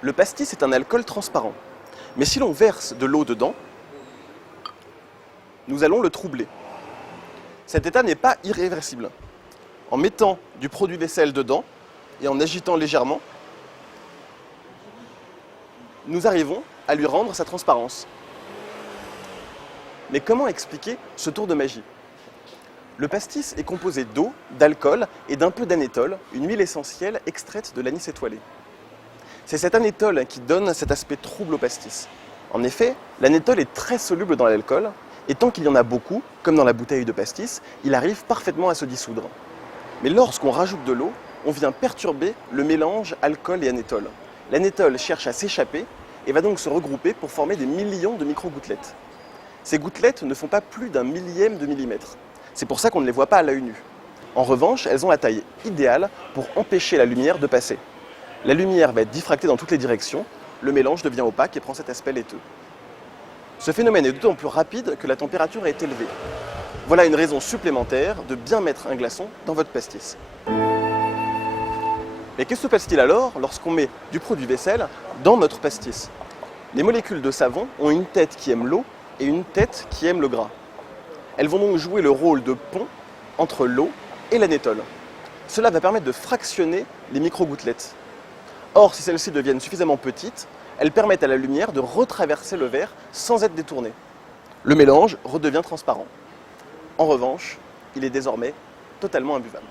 Le pastis est un alcool transparent, mais si l'on verse de l'eau dedans, nous allons le troubler. Cet état n'est pas irréversible. En mettant du produit vaisselle dedans et en agitant légèrement, nous arrivons à lui rendre sa transparence. Mais comment expliquer ce tour de magie? Le pastis est composé d'eau, d'alcool et d'un peu d'anétole, une huile essentielle extraite de l'anis étoilé. C'est cet anétole qui donne cet aspect trouble au pastis. En effet, l'anétole est très soluble dans l'alcool, et tant qu'il y en a beaucoup, comme dans la bouteille de pastis, il arrive parfaitement à se dissoudre. Mais lorsqu'on rajoute de l'eau, on vient perturber le mélange alcool et anétole. L'anétole cherche à s'échapper et va donc se regrouper pour former des millions de micro-gouttelettes. Ces gouttelettes ne font pas plus d'un millième de millimètre. C'est pour ça qu'on ne les voit pas à l'œil nu. En revanche, elles ont la taille idéale pour empêcher la lumière de passer. La lumière va être diffractée dans toutes les directions, le mélange devient opaque et prend cet aspect laiteux. Ce phénomène est d'autant plus rapide que la température est élevée. Voilà une raison supplémentaire de bien mettre un glaçon dans votre pastis. Mais que se passe-t-il alors lorsqu'on met du produit vaisselle dans notre pastis? Les molécules de savon ont une tête qui aime l'eau et une tête qui aime le gras. Elles vont donc jouer le rôle de pont entre l'eau et l'anétole. Cela va permettre de fractionner les micro-gouttelettes. Or, si celles-ci deviennent suffisamment petites, elles permettent à la lumière de retraverser le verre sans être détournée. Le mélange redevient transparent. En revanche, il est désormais totalement imbuvable.